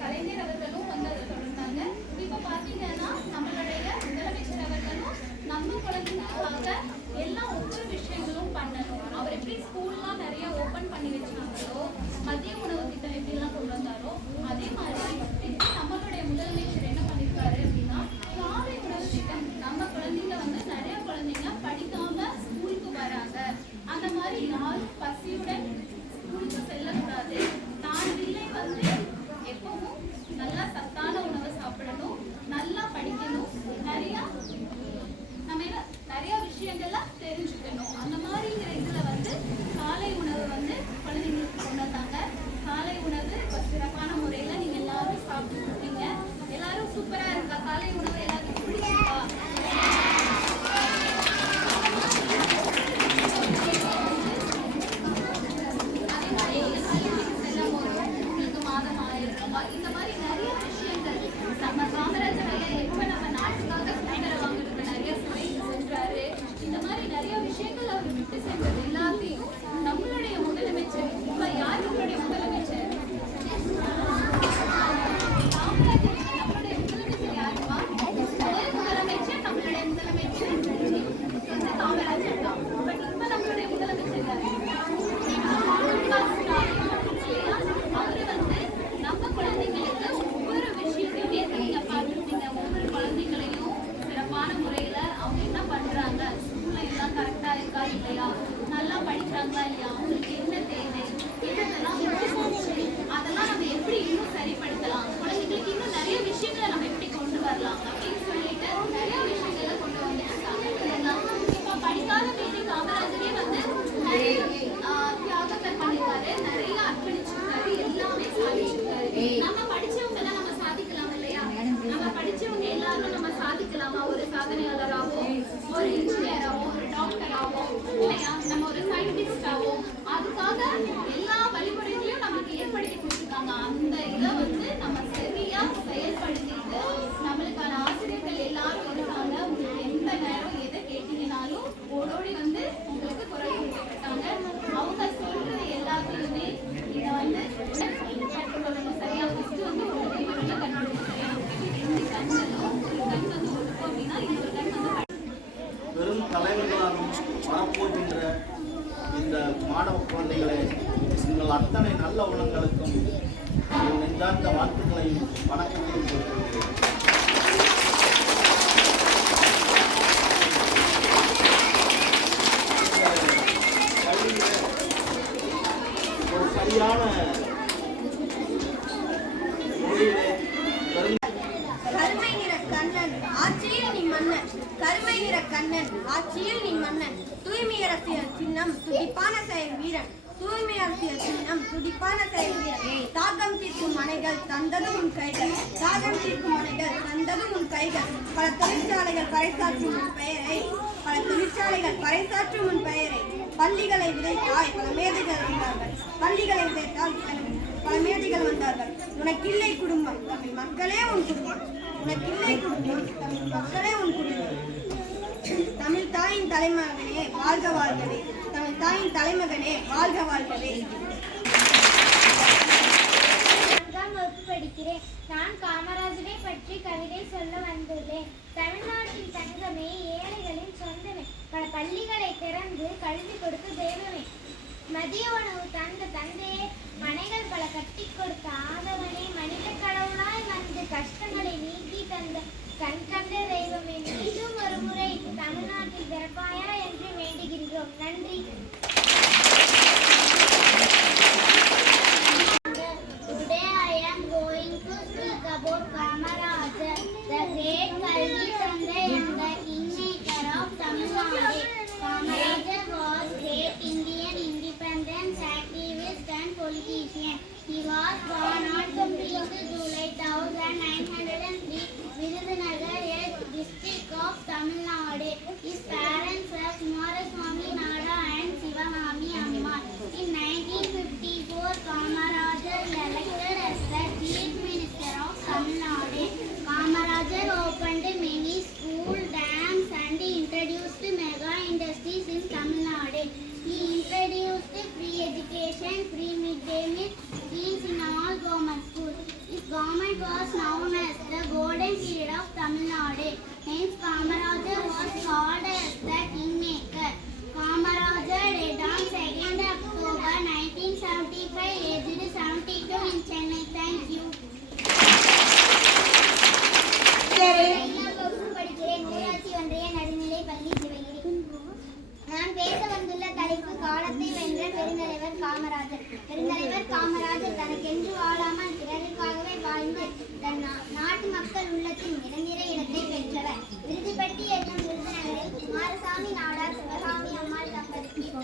கலைஞர் அவர்களும் வந்து அதை தொடர்ந்தாங்க. இப்போ பாத்தீங்கன்னா நம்மளுடைய முதலமைச்சர் அவர்களும் நம்ம குழந்தைங்களுக்காக எல்லா ஒவ்வொரு விஷயங்களும் பண்ணணும். அவர் எப்படி ஸ்கூல்லாம் நிறைய ஓபன் பண்ணி வச்சாங்களோ மதிய தாக்கம் தீர்க்கும் மனைகள் தந்ததும் உன் கைகள். தாகம் தீர்க்கும் மனைகள் தந்ததும் உன் கைகள். பல தொழிற்சாலைகள் பறைசாற்றும் உன் பெயரை. பல தொழிற்சாலைகள் பறைசாற்றும் உன் பெயரை. பள்ளிகளை விதைத்தாய் பல மேதைகள் வந்தார்கள். பள்ளிகளை விதைத்தால் பல மேதைகள் வந்தார்கள். உனக்கு இல்லை குடும்பம் தமிழ் மக்களே உன் குடும்பம். உனக்கு இல்லை குடும்பம் தமிழ் மக்களே உன் குடும்பம். தமிழ் தாயின் தலைமகனே வாழ்க வாழ்கவே. தமிழ் தாயின் தலைமகனே வாழ்க வாழ்கவே. ஐந்தாம் வகுப்பு படிக்கிறேன். நான் காமராஜரை பற்றி கவிதை சொல்ல வந்துள்ளேன் தமிழ்நாட்டின் தங்கமே ஏழைகளின் சொந்தமே. பல பள்ளிகளை திறந்து கல்வி கொடுத்து தெய்வமே மதிய உணவு தந்த தந்தையே மனைகள் பல கட்டி கொடுத்த ஆதவனே மனித கடவுளாய்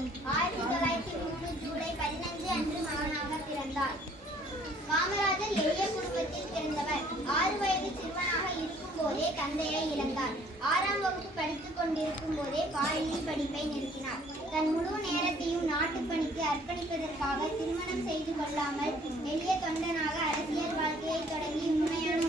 ஆயிரத்தி தொள்ளாயிரத்தி மூணு ஜூலை பதினஞ்சு அன்று மகனாக பிறந்தார் காமராஜர் எளிய குடும்பத்தில் பிறந்தவர். ஆறு வயது சிறுவனாக இருக்கும் போதே தந்தையை இழந்தார். ஆறாம் வகுப்பு படித்துக் கொண்டிருக்கும் போதே பாலியல் படிப்பை நிறுத்தினார். தன் முழு நேரத்தையும் நாட்டுப் பணிக்கு அர்ப்பணிப்பதற்காக திருமணம் செய்து கொள்ளாமல் எளிய தொண்டனாக அரசியல் வாழ்க்கையை தொடங்கி உண்மையான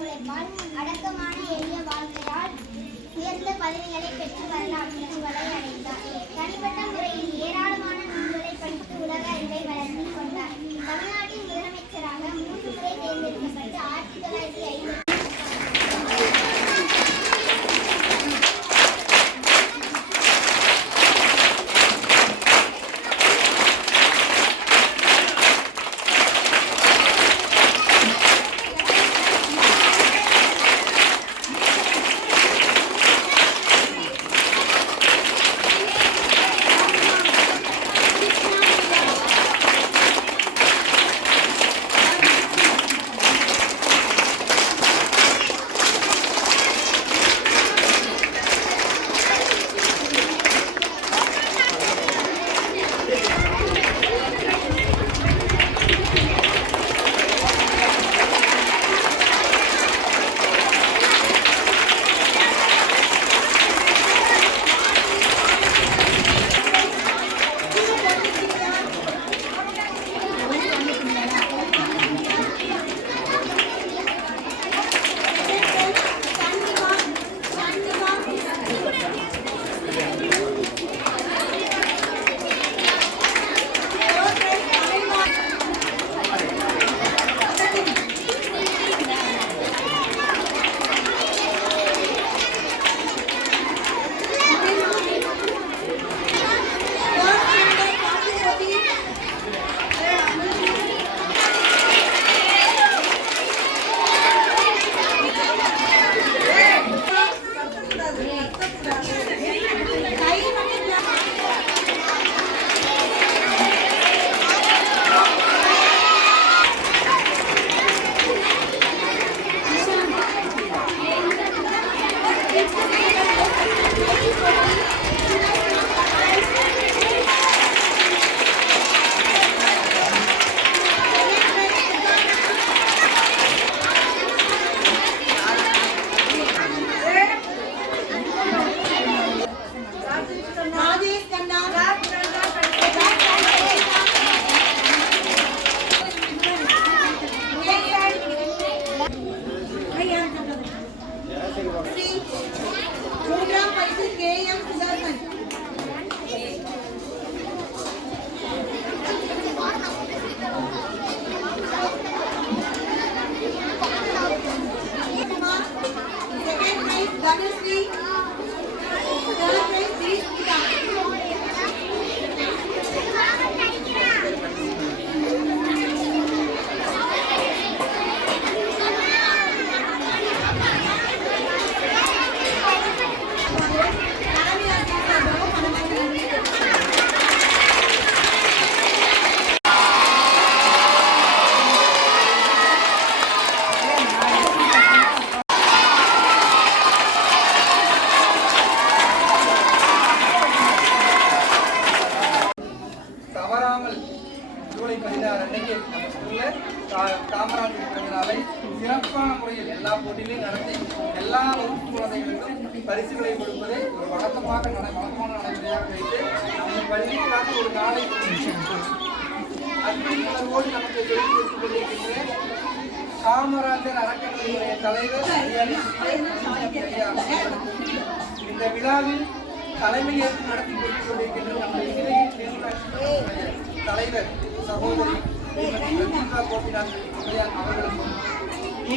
ஒரு நாளை அன்புணர்வோடு நமக்கு தெரிவித்துக் கொண்டிருக்கின்றேன். காமராஜர் அறக்கட்டளையுடைய தலைவர் இந்த விழாவில் தலைமையேற்று நடத்தி கொண்டிருக்கின்ற நம்முடைய இளைஞர் தலைவர் சகோதரி திருமதி ரஞ்சிதா கோபிநாத் அம்மையார் அவர்களுக்கும்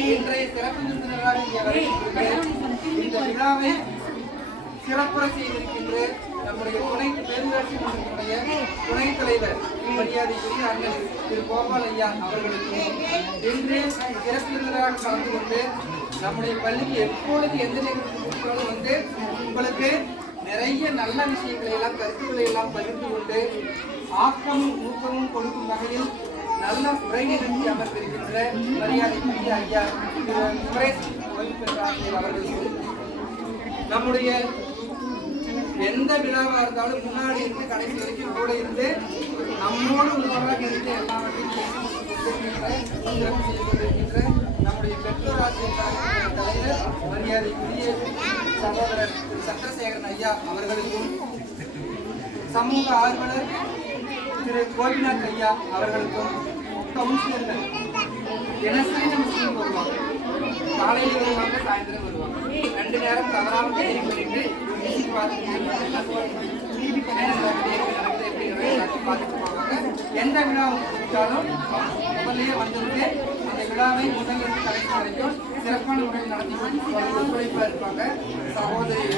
இன்றைய சிறப்பு விருந்தினராக இந்த விழாவை சிறப்புற செய்திருக்கின்ற நம்முடைய துணை பேரூராட்சி மன்றத்தினுடைய துணைத் தலைவர் மரியாதைக்குரிய அண்ணன் திரு. கோபால் ஐயா அவர்களுக்கும் இன்று சிறப்பு விருந்தினராக கலந்து கொண்டு நம்முடைய பள்ளிக்கு எப்பொழுது எந்த நிகழ்ச்சி வந்து உங்களுக்கு நிறைய நல்ல விஷயங்களை எல்லாம் கருத்துக்களை எல்லாம் பகிர்ந்து கொண்டு ஆக்கமும் ஊக்கமும் கொடுக்கும் வகையில் நல்ல உரை நிகழ்ச்சி அமர்ந்திருக்கின்ற மரியாதைக்குரிய ஐயா திரு. சுரேஷ் ஓய்வு பெற்ற ஆசிரியர் நம்முடைய எந்த விழாவாக இருந்தாலும் முன்னாடி இருந்து கடைசி வரைக்கும் கூட இருந்து நம்மோடு உள்ளவராக இருந்து எல்லாவற்றையும் நம்முடைய பெற்றோர் தலைவர் மரியாதைக்குரிய சகோதரர் சந்திரசேகரன் ஐயா அவர்களுக்கும் சமூக ஆர்வலர் திரு கோபிநாத் ஐயா அவர்களுக்கும் கவுன்சிலர்கள் தினசரி நம்ம ஸ்கூலுக்கு வருவாங்க காலையில் வருவாங்க சாயந்தரம் வருவாங்க ரெண்டு நேரம் தவறாமல் தேடி பண்ணிட்டு எந்த விழா விட்டாலும் முதலே வந்திருந்து அந்த விழாவை முதலிருந்து கடைசி வரைக்கும் சிறப்பான முறையில் நடத்தி ஒத்துழைப்பாக இருப்பாங்க. சகோதரி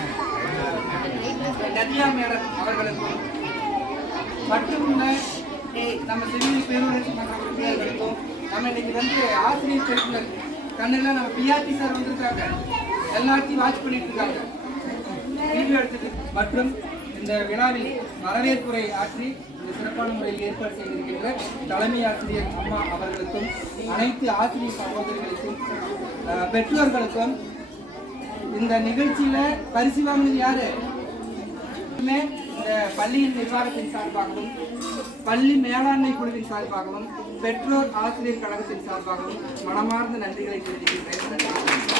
நதியா மேடம் அவர்களுக்கும் மற்றும் நம்ம செவிலி பேரூராட்சி மன்ற உறுப்பினர்களுக்கும் நம்ம இன்னைக்கு வந்து ஆசிரியர் பெருக்கினர் கண்ணில் நம்ம பிஆர்டி சார் வந்திருக்காங்க. எல்லாத்தையும் வாட்ச் பண்ணிட்டு இருக்காங்க. வீடியோ எடுத்துட்டு மற்றும் இந்த விழாவில் வரவேற்புரை ஆற்றி இந்த சிறப்பான முறையில் ஏற்பாடு செய்திருக்கின்ற தலைமை ஆசிரியர் அம்மா அவர்களுக்கும் அனைத்து ஆசிரியர் சகோதரிகளுக்கும் பெற்றோர்களுக்கும் இந்த நிகழ்ச்சியில பரிசு வாங்கினது யாரு? இந்த பள்ளியின் நிர்வாகத்தின் சார்பாகவும் பள்ளி மேலாண்மை குழுவின் சார்பாகவும் பெற்றோர் ஆசிரியர் கழகத்தின் சார்பாகவும் மனமார்ந்த நன்றிகளை தெரிவிக்கின்றேன்.